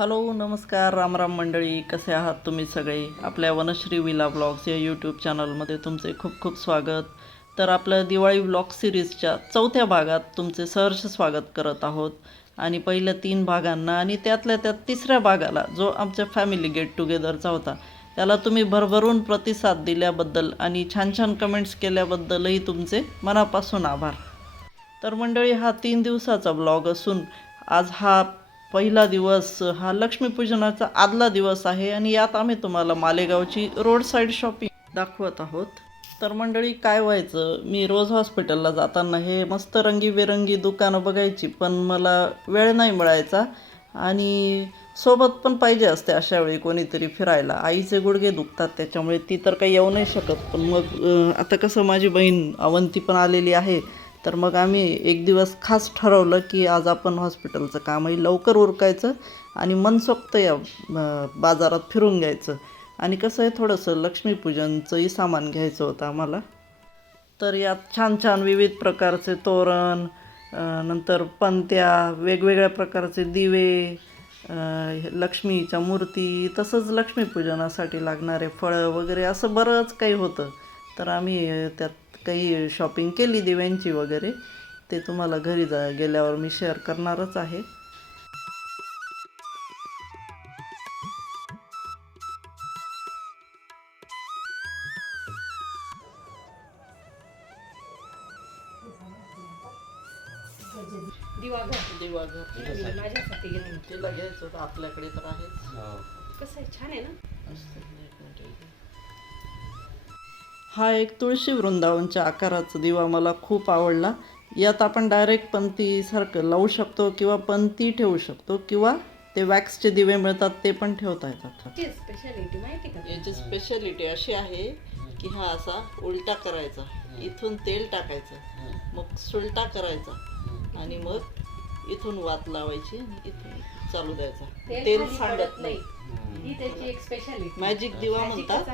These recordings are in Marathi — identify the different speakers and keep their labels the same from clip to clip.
Speaker 1: हॅलो नमस्कार रामराम मंडळी कसे आहात तुम्ही सगळे? आपल्या वनश्री विला ब्लॉग्स या यूट्यूब चॅनलमध्ये तुमचे खूप खूप स्वागत. तर आपल्या दिवाळी ब्लॉग सिरीजच्या चौथ्या भागात तुमचे सहर्ष स्वागत करत आहोत. आणि पहिल्या तीन भागांना आणि त्यातल्या त्यात तिसऱ्या भागाला जो आमच्या फॅमिली गेट टुगेदरचा होता त्याला तुम्ही भरभरून प्रतिसाद दिल्याबद्दल आणि छान छान कमेंट्स केल्याबद्दलही तुमचे मनापासून आभार. तर मंडळी हा तीन दिवसाचा ब्लॉग असून आज हा पहिला दिवस हा लक्ष्मीपूजनाचा आदला दिवस आहे आणि यात आम्ही तुम्हाला मालेगावची रोड साईड शॉपिंग दाखवत आहोत. तर मंडळी काय व्हायचं? मी रोज हॉस्पिटलला जाताना हे मस्त रंगीबेरंगी दुकानं बघायची पण मला वेळ नाही मिळायचा आणि सोबत पण पाहिजे असते अशा वेळी कोणीतरी फिरायला. आईचे गुडघे दुखतात त्याच्यामुळे ती तर काही येऊ नाही शकत. पण मग आता कसं माझी बहीण अवंती पण आलेली आहे तर मग आम्ही एक दिवस खास ठरवलं की आज आपण हॉस्पिटलचं कामही लवकर उरकायचं आणि मनसोक्त या बाजारात फिरून घ्यायचं. आणि कसं आहे थोडंसं लक्ष्मीपूजनचंही सामान घ्यायचं होतं आम्हाला. तर यात छान छान विविध प्रकारचे तोरण नंतर पंत्या वेगवेगळ्या प्रकारचे दिवे लक्ष्मीच्या मूर्ती तसंच लक्ष्मीपूजनासाठी लागणारे फळं वगैरे असं बरंच काही होतं. तर आम्ही त्यात काही शॉपिंग केली दिव्यांची वगैरे ते तुम्हाला घरी जा गेल्यावर मी शेअर करणारच आहे.
Speaker 2: माझ्यासाठी
Speaker 1: आपल्याकडे तर आहेच.
Speaker 2: कसं आहे? छान आहे ना?
Speaker 1: हा एक तुळशी वृंदावनच्या आकाराचा दिवा मला खूप आवडला. यात आपण डायरेक्ट पंथीसारखं लावू शकतो किंवा पंथी ठेवू शकतो किंवा ते वॅक्सचे दिवे मिळतात ते पण ठेवता येतात.
Speaker 2: ती स्पेशालिटी माहिती का?
Speaker 1: याची स्पेशालिटी अशी आहे की हा असा उलटा करायचा. इथून तेल टाकायचं. मग सुलटा करायचा. आणि मग इथून वात लावायची आणि इथून चालू द्यायचा. तेल सांडत नाही.
Speaker 2: ही त्याची एक स्पेशालिटी
Speaker 1: मॅजिक दिवा म्हणतात.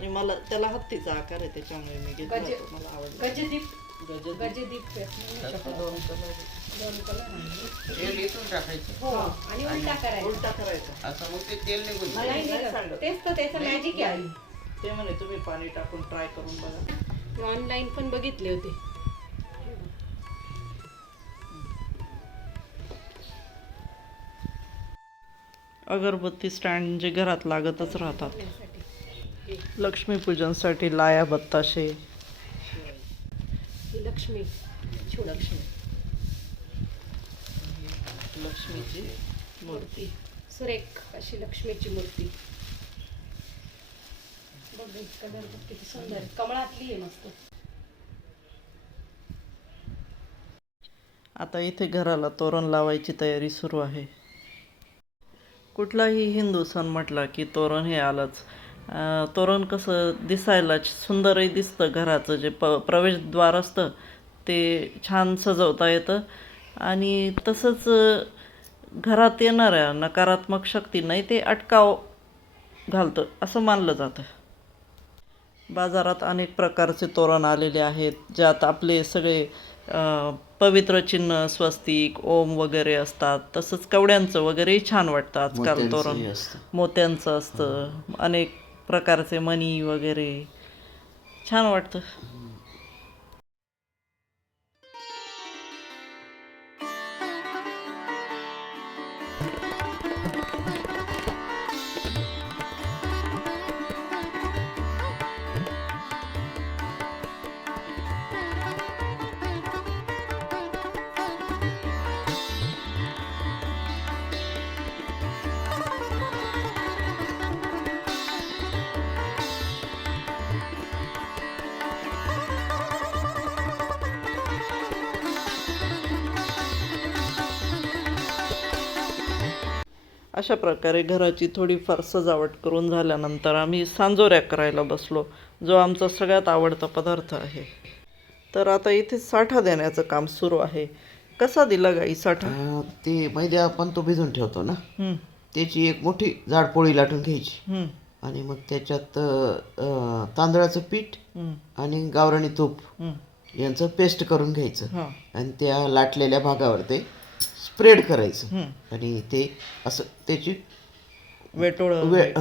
Speaker 1: आणि मला त्याला हत्तीचा आकार आहे त्याच्यामुळे मी घेतला
Speaker 2: गज-.
Speaker 1: मला आवडला
Speaker 2: गजदीप
Speaker 1: गजदीप.
Speaker 2: गजदीप म्हणू शकतो.
Speaker 1: दोन कलर
Speaker 2: दोन कलर आहे.
Speaker 3: तेल इथून टाकायचं
Speaker 2: हो आणि उलटा करायचा
Speaker 1: उलटा करायचा
Speaker 3: असं मग ते तेल निघून जाईल.
Speaker 2: नाही
Speaker 1: नाही
Speaker 2: निघत.
Speaker 1: सांगत.
Speaker 2: तेच तर त्याचं मॅजिक आहे
Speaker 1: ते म्हणे तुम्ही पाणी टाकून ट्राय करून बघा
Speaker 2: मी ऑनलाईन पण बघितले होते
Speaker 1: अगरबत्ती स्टँड जे घरात लागतच राहतात
Speaker 2: त्यासाठी.
Speaker 1: लक्ष्मीपूजनसाठी लाया बत्ताशे.
Speaker 2: लक्ष्मी लक्ष्मी.
Speaker 1: लक्ष्मीची मूर्ती.
Speaker 2: सुरेख अशी लक्ष्मीची मूर्ती. बघ कलर किती सुंदर. कमळातली आहे मस्त.
Speaker 1: आता इथे घराला तोरण लावायची तयारी सुरू आहे. कुठलाही हिंदू सण म्हटला की तोरण हे आलंच. तोरण कसं दिसायला सुंदरही दिसतं घराचं जे प प्रवेशद्वार असतं ते छान सजवता येतं. आणि तसंच घरात येणाऱ्या नकारात्मक शक्ती नाही ते अटकाव घालतं असं मानलं जातं. बाजारात अनेक प्रकारचे तोरण आलेले आहेत ज्यात आपले सगळे पवित्र चिन्ह स्वस्तिक ओम वगैरे असतात. तसंच कवड्यांचं वगैरेही छान वाटतं आजकाल तोरण. मोत्यांचं असतं. अनेक प्रकारचे मणी वगैरे. छान वाटतं. अशा प्रकारे घराची थोडीफार सजावट करून झाल्यानंतर आम्ही सांजोऱ्या करायला बसलो जो आमचा सगळ्यात आवडता पदार्थ आहे. तर आता इथे साठा देण्याचं काम सुरू आहे. कसा दिला गाई साठा?
Speaker 3: ते मैदा आपण तो भिजून ठेवतो ना? त्याची एक मोठी जाड पोळी लाटून घ्यायची. आणि मग त्याच्यात तांदळाचं पीठ आणि गावराणी तूप. यांचं पेस्ट करून घ्यायचं. आणि त्या लाटलेल्या भागावर ते स्प्रेड करायचं. आणि ते असं त्याची
Speaker 1: वेटोळ
Speaker 3: वे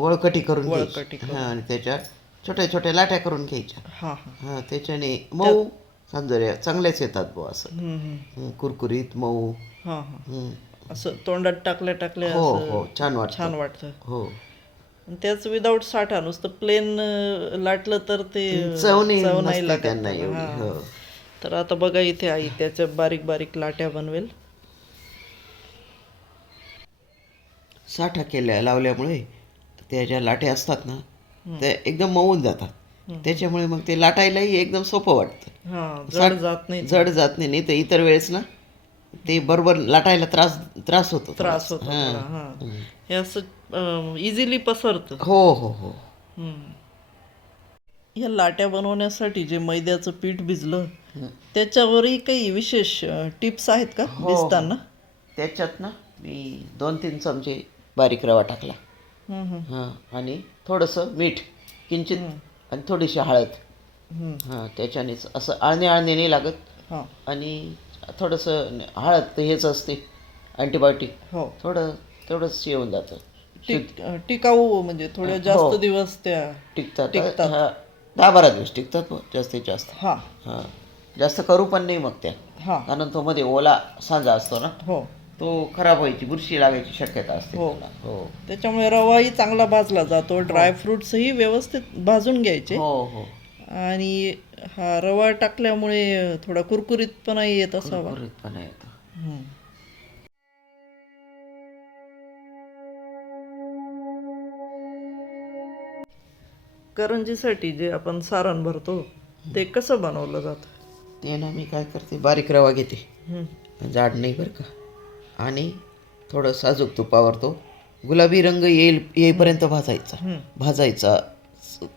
Speaker 3: वळकटी करून घ्यायची. हा, आणि त्याच्या छोट्या छोट्या लाट्या करून घ्यायच्या.
Speaker 1: हां हां.
Speaker 3: हा त्याच्याने मऊ सांजोऱ्या चांगल्याच येतात बुवा असं. कुरकुरीत मऊ.
Speaker 1: असं तोंडात टाकल्या टाकल्या
Speaker 3: हो हो छान वाटतं.
Speaker 1: छान वाटतं.
Speaker 3: हो.
Speaker 1: त्याच विदाऊट साठा नुसतं प्लेन लाटलं तर ते
Speaker 3: चव नाही त्यांना.
Speaker 1: हो. तर आता बघा इथे आई त्याच्या बारीक बारीक लाट्या बनवेल.
Speaker 3: साठा केल्या लावल्यामुळे त्या ज्या लाट्या असतात ना त्या एकदम मऊन जातात. त्याच्यामुळे मग ते लाटायलाही एकदम सोपं वाटतं.
Speaker 1: हा जड जात नाही
Speaker 3: जड जात नाही नाही तर इतर वेळेस ना ते बरोबर लाटायला त्रास त्रास होतो
Speaker 1: त्रास. होतो
Speaker 3: हां.
Speaker 1: हा. हे असं इझिली पसरतं.
Speaker 3: हो हो हो.
Speaker 1: हम्म. या लाट्या बनवण्यासाठी जे मैद्याचं पीठ भिजलं त्याच्यावरही काही विशेष टिप्स आहेत का
Speaker 3: हो.
Speaker 1: भिजताना?
Speaker 3: त्याच्यात ना मी दोन तीन चमचे बारीक रवा टाकला. हां आणि थोडंसं मीठ किंचित आणि थोडीशी हळद. हां त्याच्यानेच असं आळणे आळणे नाही लागत.
Speaker 1: हा.
Speaker 3: आणि थोडंसं हळद तर हेच असते अँटीबायोटिक.
Speaker 1: हो.
Speaker 3: थोडं तेवढंच येऊन जातं.
Speaker 1: टिक टिकाऊ म्हणजे थोड्या
Speaker 3: हो.
Speaker 1: जास्त दिवस त्या
Speaker 3: टिकतात.
Speaker 1: टिकतात.
Speaker 3: हां दहा बारा दिवस टिकतात जास्तीत जास्त.
Speaker 1: हा.
Speaker 3: हां. जास्त करू पण नाही मग त्या.
Speaker 1: हा.
Speaker 3: कारण तो मध्ये ओला सांजा असतो ना.
Speaker 1: हो.
Speaker 3: तो खराब व्हायची बुरशी लागायची शक्यता असते
Speaker 1: हो.
Speaker 3: त्याला. हो.
Speaker 1: त्याच्यामुळे रवाही चांगला भाजला जातो. ड्रायफ्रुट्सही व्यवस्थित भाजून घ्यायचे.
Speaker 3: हो हो.
Speaker 1: आणि हा रवा टाकल्यामुळे थोडा कुरकुरीतपणा येत असावा.
Speaker 3: कुरकुरीतपणा येतो.
Speaker 1: करंजीसाठी जे आपण सारण भरतो ते कसं बनवलं जातं?
Speaker 3: ते ना मी काय करते बारीक रवा घेते. जाड नाही बरं का. आणि थोडं साजूक तुपावर तो गुलाबी रंग येईल येईपर्यंत भाजायचा. भाजायचा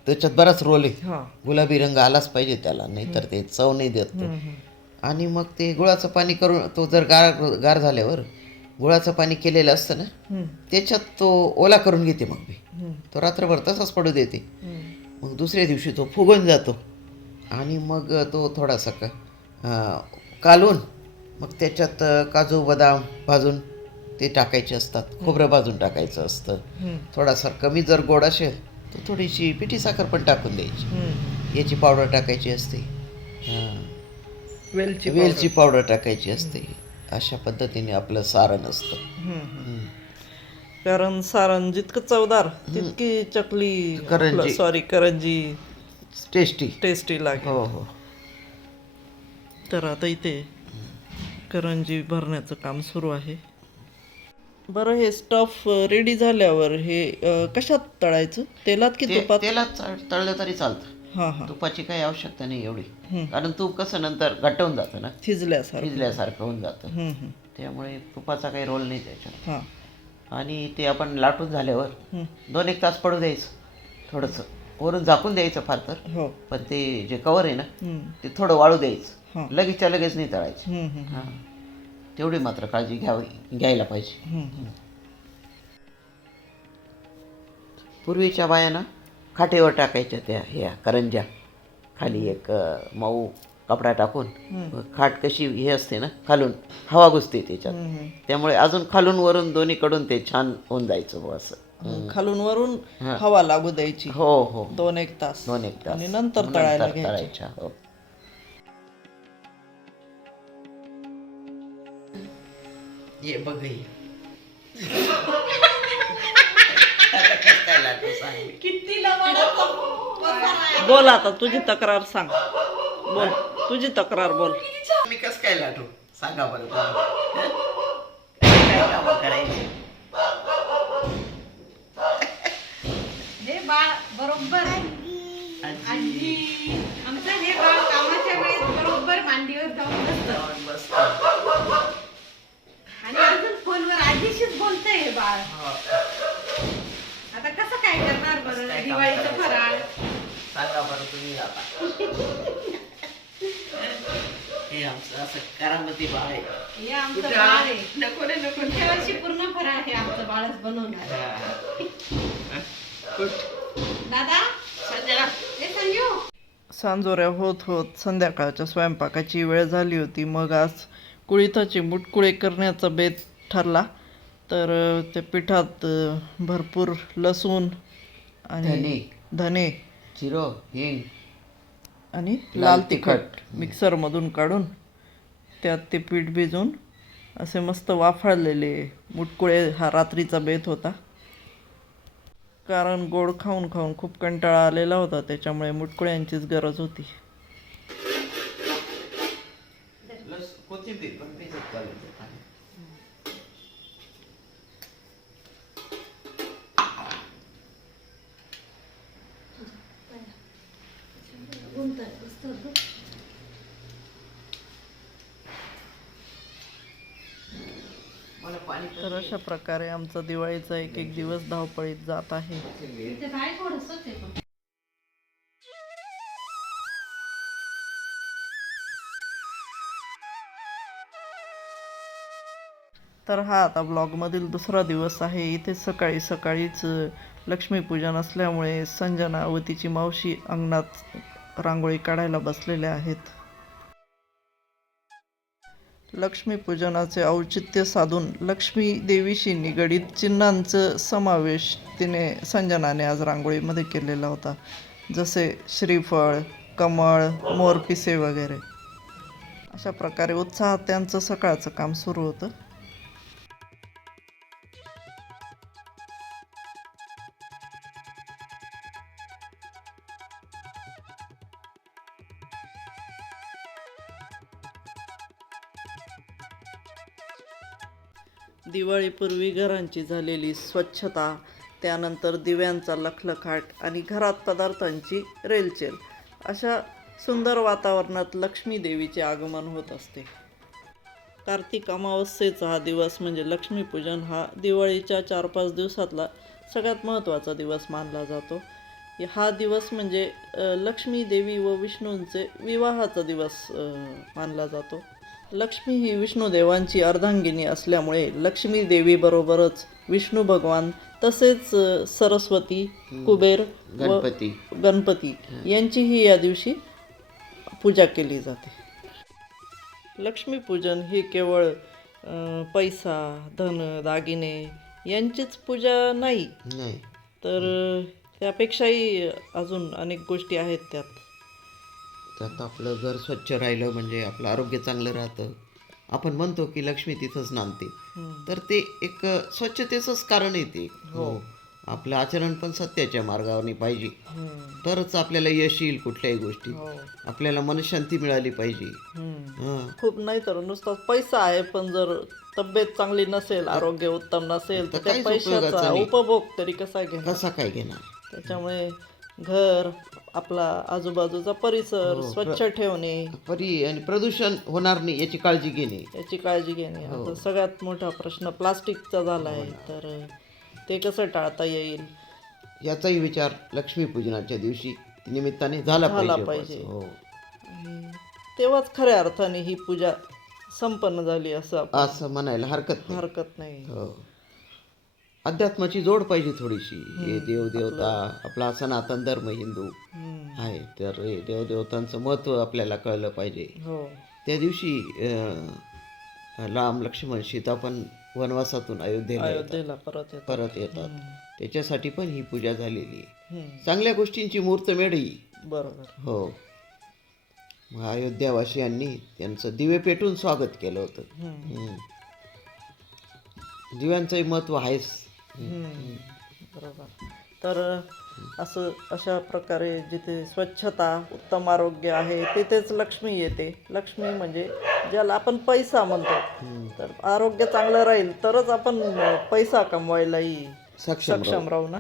Speaker 3: त्याच्यात बराच रोल आहे गुलाबी रंग आलाच पाहिजे त्याला नाहीतर ते चव नाही देत. आणि मग ते गुळाचं पाणी करून तो जर गार गार झाल्यावर गुळाचं पाणी केलेलं असतं ना. त्याच्यात तो ओला करून घेते मग मी. तो रात्रभर तसाच पडू देते. मग दुसऱ्या दिवशी तो फुगून जातो आणि मग तो थोडासा कालून मग त्याच्यात काजू बदाम भाजून ते टाकायचे असतात. खोबरं भाजून टाकायचं असतं. थोडासा कमी जर गोड असेल तर थोडीशी पिठी साखर पण टाकून द्यायची. याची पावडर टाकायची असते.
Speaker 1: वेलची
Speaker 3: वेलची पावडर टाकायची असते. अशा पद्धतीने आपलं सारण असतं.
Speaker 1: कारण सारण जितकं चवदार तितकी चकली
Speaker 3: करंजी.
Speaker 1: सॉरी करंजी
Speaker 3: टेस्टी.
Speaker 1: टेस्टी लागेल.
Speaker 3: हो हो.
Speaker 1: तर आता इथे करंजी भरण्याचं काम सुरू आहे. बरं हे स्टफ रेडी झाल्यावर हे अ, कशात तळायचं? तेलात की
Speaker 3: ते-
Speaker 1: तुपात?
Speaker 3: तेलात तळ- तळलं तरी चालतं.
Speaker 1: हां हां.
Speaker 3: तुपाची काही आवश्यकता नाही एवढी. कारण तूप कसं नंतर घट्टवून जातं ना?
Speaker 1: थिजल्यासारखं
Speaker 3: शिजल्यासारखं होऊन जातं. त्यामुळे तुपाचा काही रोल नाही त्याच्यात.
Speaker 1: हां.
Speaker 3: आणि ते आपण लाटून झाल्यावर. दोन एक तास पडू द्यायचं थोडंसं. वरून झाकून द्यायचं फार तर.
Speaker 1: हो.
Speaker 3: पण ते जे कवर आहे ना. ते थोडं वाळू
Speaker 1: हां.
Speaker 3: लगेचच्या लगेच नाही तळायचं.
Speaker 1: हम्म, हम्म,
Speaker 3: हां. तेवढी मात्र काळजी घ्यावी घ्यायला पाहिजे.
Speaker 1: हम्म, हम्म.
Speaker 3: पूर्वीच्या बायाना खाटेवर टाकायच्या त्या ह्या करंज्या. खाली एक अ, मऊ कपडा टाकून खाट कशी हे असते ना खालून हवा घुसते त्याच्यात. त्यामुळे अजून खालून वरून दोन्हीकडून ते छान होऊन जायचं बुवा असं.
Speaker 1: खालून वरून हवा लागू द्यायची.
Speaker 3: हो हो.
Speaker 1: दोन एक तास.
Speaker 3: दोन एक तास.
Speaker 1: आणि नंतर तळायला घ्यायचे.
Speaker 3: तळायच्या हो. ये बघ.
Speaker 1: बोल आता तुझी तक्रार सांग. बोल तुझी तक्रार बोल.
Speaker 3: मी कसं काय लाटू? सांगा बरं करायची
Speaker 2: हे बाळ बरोबर. आजी. आमचं हे बाळ कामाच्या वेळेस बरोबर मांडीवर जाऊन बसतो. आणि अजून फोनवर बोलतंय हे बाळ. आता कसं काय करणार बरं? दिवाळीचं? फराळ.
Speaker 3: सांगा बरं तुम्ही आता. हे आमचं असं करामती बाळ आहे.
Speaker 2: हे आमचं? बाळ आहे. नको रे नको पुढच्या वर्षी पूर्ण फराळ हे आमचं बाळच बनवणार.
Speaker 3: हा.
Speaker 2: दादा?
Speaker 3: संजना
Speaker 2: हे संजू.
Speaker 1: सांजोऱ्या होत होत संध्याकाळच्या स्वयंपाकाची वेळ झाली होती. मग आज कुळिथाचे मुटकुळे करण्याचा बेत ठरला. तर त्या पिठात भरपूर लसूण आणि
Speaker 3: धने. जिरो हिंग.
Speaker 1: आणि
Speaker 3: लाल तिखट.
Speaker 1: मिक्सरमधून काढून त्यात ते पीठ भिजवून असे मस्त वाफळलेले मुटकुळे हा रात्रीचा बेत होता. कारण गोड खाऊन खाऊन खूप कंटाळा आलेला होता त्याच्यामुळे मुटकुळ्यांचीच गरज होती.
Speaker 3: कोथिंबीर पण
Speaker 1: तर अशा प्रकारे आमचा दिवाळीचा एक एक दिवस धावपळीत जात आहे. तर हा आता ब्लॉगमधील दुसरा दिवस आहे. इथे सकाळी सकाळीच लक्ष्मीपूजन असल्यामुळे संजना व तिची मावशी अंगणात रांगोळी काढायला बसलेल्या आहेत. लक्ष्मीपूजनाचे औचित्य साधून लक्ष्मी देवीशी निगडीत चिन्हांचं समावेश तिने संजनाने आज रांगोळीमध्ये केलेला होता. जसे श्रीफळ कमळ मोरपिसे वगैरे. अशा प्रकारे उत्साहात त्यांचं सकाळचं काम सुरू होतं. दिवाळीपूर्वी घरांची झालेली स्वच्छता त्यानंतर दिव्यांचा लखलखाट आणि घरात पदार्थांची रेलचेल. अशा सुंदर वातावरणात लक्ष्मी देवीचे आगमन होत असते. कार्तिक अमावस्येचा हा दिवस म्हणजे लक्ष्मीपूजन हा दिवाळीच्या चार पाच दिवसातला सगळ्यात महत्त्वाचा दिवस मानला जातो. हा दिवस म्हणजे लक्ष्मी देवी व विष्णूंचे विवाहाचा दिवस मानला जातो. लक्ष्मी ही विष्णू देवांची अर्धांगिनी असल्यामुळे लक्ष्मी देवीबरोबरच विष्णू भगवान तसेच सरस्वती कुबेर व
Speaker 3: गणपती.
Speaker 1: गणपती यांचीही या दिवशी पूजा केली जाते. लक्ष्मीपूजन ही केवळ अ, पैसा धन दागिने यांचीच पूजा नाही.
Speaker 3: नाही.
Speaker 1: तर त्यापेक्षाही अजून अनेक गोष्टी आहेत त्यात.
Speaker 3: त्यात आपलं घर स्वच्छ राहिलं म्हणजे आपलं आरोग्य चांगलं राहतं. आपण म्हणतो की लक्ष्मी तिथंच नांदते. तर ते एक स्वच्छतेचंच कारण येते हो. आपलं आचरण पण सत्याच्या मार्गावर पाहिजे. तरच आपल्याला यश येईल कुठल्याही गोष्टी.
Speaker 1: हो.
Speaker 3: आपल्याला मनशांती मिळाली पाहिजे.
Speaker 1: खूप नाही तर नुसताच पैसा आहे पण जर तब्येत चांगली नसेल आरोग्य उत्तम नसेल तर त्या पैशाचा. उपभोग तरी कसा घेणार?
Speaker 3: कसा काय घेणार?
Speaker 1: त्याच्यामुळे घर आपला आजूबाजूचा परिसर
Speaker 3: हो,
Speaker 1: स्वच्छ ठेवणे.
Speaker 3: परी आणि प्रदूषण होणार नाही याची काळजी घेणे.
Speaker 1: याची काळजी घेणे. आता सगळ्यात मोठा प्रश्न प्लास्टिकचा झाला आहे तर ते कसं टाळता येईल?
Speaker 3: याचाही विचार लक्ष्मीपूजनाच्या दिवशी निमित्ताने झाला
Speaker 1: झाला
Speaker 3: पाहिजे. हो.
Speaker 1: आणि तेव्हाच खऱ्या अर्थाने ही पूजा संपन्न झाली असं आपण
Speaker 3: असं म्हणायला हरकत नाही.
Speaker 1: हरकत नाही.
Speaker 3: हो. अध्यात्माची जोड पाहिजे थोडीशी. हे देवदेवता आपला सनातन धर्म हिंदू. आहे तर हे देवदेवतांचं महत्त्व आपल्याला कळलं पाहिजे.
Speaker 1: हो.
Speaker 3: त्या दिवशी राम लक्ष्मण सीता पण वनवासातून अयोध्येला
Speaker 1: परत येत
Speaker 3: परत येतात. त्याच्यासाठी पण ही पूजा झालेली. चांगल्या गोष्टींची मूर्तमेढ ही.
Speaker 1: बरोबर.
Speaker 3: हो. मग अयोध्यावासियांनी त्यांचं दिवे पेटून स्वागत केलं होतं. दिव्यांचंही महत्त्व आहेच.
Speaker 1: बरोबर. तर असं अशा प्रकारे जिथे स्वच्छता उत्तम आरोग्य आहे तिथेच लक्ष्मी येते. लक्ष्मी म्हणजे ज्याला आपण पैसा म्हणतो. तर आरोग्य चांगलं राहील तरच आपण पैसा कमवायलाही
Speaker 3: सक्षम
Speaker 1: राहू. ना?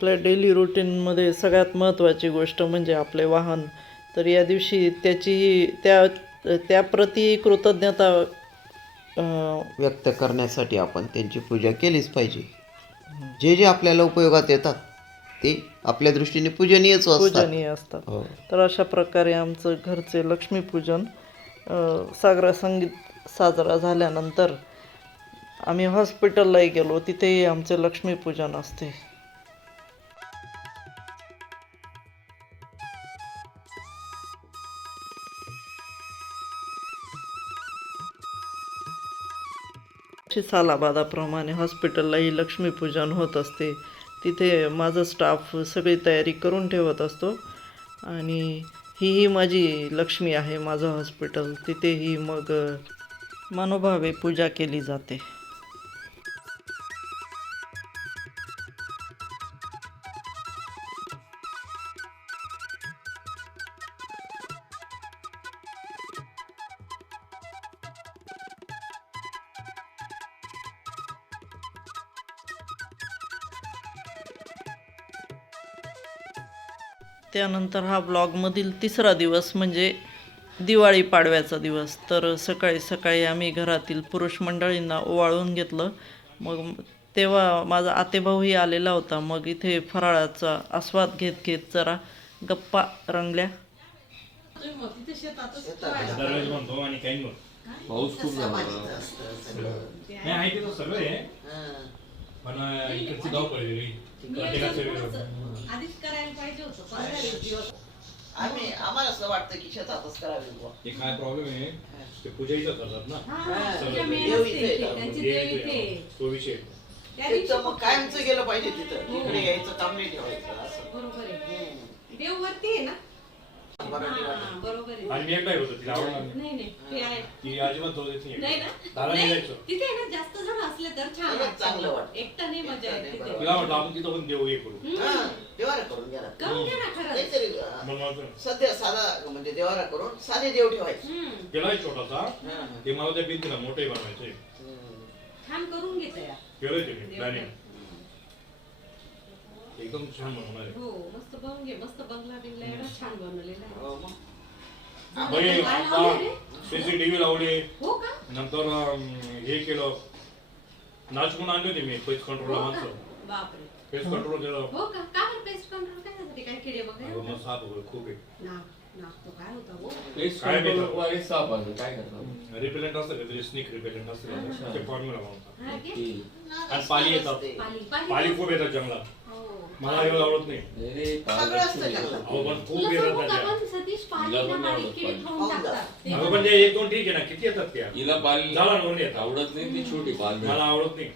Speaker 1: आपल्या डेली रुटीनमध्ये सगळ्यात महत्त्वाची गोष्ट म्हणजे आपले वाहन. तर या दिवशी त्याची त्या त्याप्रती कृतज्ञता
Speaker 3: व्यक्त करण्यासाठी आपण त्यांची पूजा केलीच पाहिजे. जे जे आपल्याला उपयोगात येतात ते आपल्या दृष्टीने पूजनीयच
Speaker 1: पूजनीय असतात.
Speaker 3: हो.
Speaker 1: तर अशा प्रकारे आमचं घरचे लक्ष्मीपूजन सागरा संगीत साजरा झाल्यानंतर आम्ही हॉस्पिटललाही गेलो. तिथेही आमचे लक्ष्मीपूजन असते. अशी सालाबादाप्रमाणे हॉस्पिटललाही लक्ष्मीपूजन होत असते. तिथे माझा स्टाफ सगळी तयारी करून ठेवत असतो. आणि ही ही माझी लक्ष्मी आहे माझं हॉस्पिटल. तिथेही मग मनोभावे पूजा केली जाते. त्यानंतर हा ब्लॉगमधील तिसरा दिवस म्हणजे दिवाळी पाडव्याचा दिवस. तर सकाळी सकाळी आम्ही घरातील पुरुष मंडळींना ओवाळून घेतलं. मग तेव्हा माझा आतेभाऊही आलेला होता. मग इथे फराळाचा आस्वाद घेत घेत जरा गप्पा रंगल्या.
Speaker 4: पाऊस खूप झाला.
Speaker 2: आधीच करायला पाहिजे होतं पंधरा वीस दिवस.
Speaker 3: आम्ही आम्हाला असं वाटतं की शेतातच करावी बुवा.
Speaker 5: ते काय प्रॉब्लेम आहे? ते पूजाईचं करतात ना.
Speaker 2: हा, असते.
Speaker 3: येतात.
Speaker 2: त्यांची
Speaker 5: हे
Speaker 2: देव
Speaker 5: इथे.
Speaker 2: इथे.
Speaker 5: आहे. तो विषय आहे.
Speaker 2: त्या दिवशी
Speaker 3: तिथं मग कायमचं गेलं पाहिजे तिथं. इकडे यायचं काम नाही ठेवायचं असं.
Speaker 2: बरोबर आहे. देव वरती आहे ना?
Speaker 5: आणि मी एकटा होतो तिला आवडला नाही.
Speaker 2: नाही नाही. ते आहे.
Speaker 5: ती अजिबात जाऊ देत
Speaker 2: नाही
Speaker 5: नाही
Speaker 2: ना?
Speaker 5: दादा नाही.
Speaker 2: नाही,
Speaker 5: जायचं
Speaker 2: तिथे आहे ना जास्त जण असले तर छान
Speaker 3: चांगलं
Speaker 2: वाटतं.
Speaker 3: वाटतं.
Speaker 2: एकटं नाही मजा
Speaker 3: एकटं
Speaker 2: येते
Speaker 3: नाही,
Speaker 2: तिथे.
Speaker 5: तिला म्हटलं आपण तिथं पण देऊ हे करू.
Speaker 3: हा, देवारा करून घ्या ना.
Speaker 2: करून घ्या ना खरंच.
Speaker 3: काहीतरी अं,
Speaker 5: मग मला तो-
Speaker 3: सध्या साधा म्हणजे देवारा करून साधे देव ठेवायचे.
Speaker 2: हम्म,
Speaker 5: छोटासा.
Speaker 3: हा,
Speaker 5: ते मला त्या भिंतीला मोठे बनवायचे
Speaker 3: हम्म.
Speaker 2: छान करून घेत. या
Speaker 5: गेलोय ते मी प्लॅनिंग एकदम छान बनवणार आहे
Speaker 2: हो मस्त बनवून घे मस्त बंगला बिंगला एवढा छान बनवलेला आहे.
Speaker 3: हो मग.
Speaker 2: काय लावले रे?
Speaker 5: सीसीटीव्ही लावले
Speaker 2: हो का?
Speaker 5: नंतर अं, हे केलं. नाचकून आणले होते मी पेस्ट कंट्रोलला
Speaker 2: हो का?
Speaker 5: माणसं
Speaker 2: बापरे.
Speaker 5: पेस्ट कंट्रोल केलं.
Speaker 2: हो का? का बरं पेस्ट कंट्रोल काय काय किडे वगैरे
Speaker 5: अगं मग साप वगैरे खूप आहे.
Speaker 2: नाक नाक तो काय होता हो?
Speaker 5: काय
Speaker 4: कंट्रोल? वाले साप आहे काय करतात
Speaker 5: रिपेलेंट असतं काहीतरी स्नेक रिपेलेंट असतं ते फॉर्म्युला
Speaker 2: हा?
Speaker 4: ते
Speaker 5: आणि पाली येतात.
Speaker 3: असते.
Speaker 2: पाली
Speaker 5: पाली
Speaker 2: पाली
Speaker 5: खूप येतात जंगलात.
Speaker 2: हो.
Speaker 5: मला एवढं आवडत नाही. अहो पण खूप
Speaker 2: तुला सांगू
Speaker 5: येतात
Speaker 2: का
Speaker 5: त्या
Speaker 2: पण सतीश पाली
Speaker 4: हिला
Speaker 2: ना
Speaker 4: पण
Speaker 2: बारीक
Speaker 4: आवडत
Speaker 2: किडे
Speaker 4: पाली.
Speaker 2: खाऊन टाकतात. ते
Speaker 5: अगं पण ते एक दोन ठीक आहे ना किती येतात त्या?
Speaker 4: हिला पाली
Speaker 5: झाला येतात
Speaker 4: आवडत नाही ती छोटी पाल
Speaker 5: मला आवडत नाही.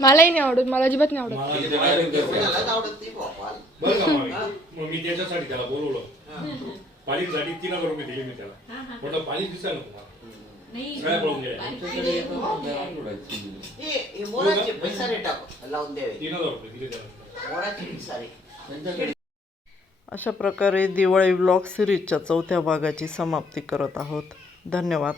Speaker 6: मलाही नाही आवडत मला अजिबात नाही आवडत.
Speaker 5: मला
Speaker 4: इथे
Speaker 5: ते
Speaker 4: काय
Speaker 5: बाहेर
Speaker 4: करते?
Speaker 3: कोणालाच आवडत नाही.
Speaker 5: बरं का मग मग मी त्याच्यासाठी त्याला बोलवलं. पालीसाठी तीन हजार रुपये दिले मी त्याला.
Speaker 2: हा, हा.
Speaker 5: म्हटलं पाली दिसायला नको मला.
Speaker 2: नाही.
Speaker 5: सगळ्या पळून गेल्या.
Speaker 4: येतो
Speaker 2: हो.
Speaker 3: हे हे मोराचे लावून द्यावे.
Speaker 5: तीन हजार रुपये दिले त्याला.
Speaker 1: अशा प्रकारे दिवाळी ब्लॉग सिरीजच्या चौथ्या भागाची समाप्ती करत आहोत. धन्यवाद.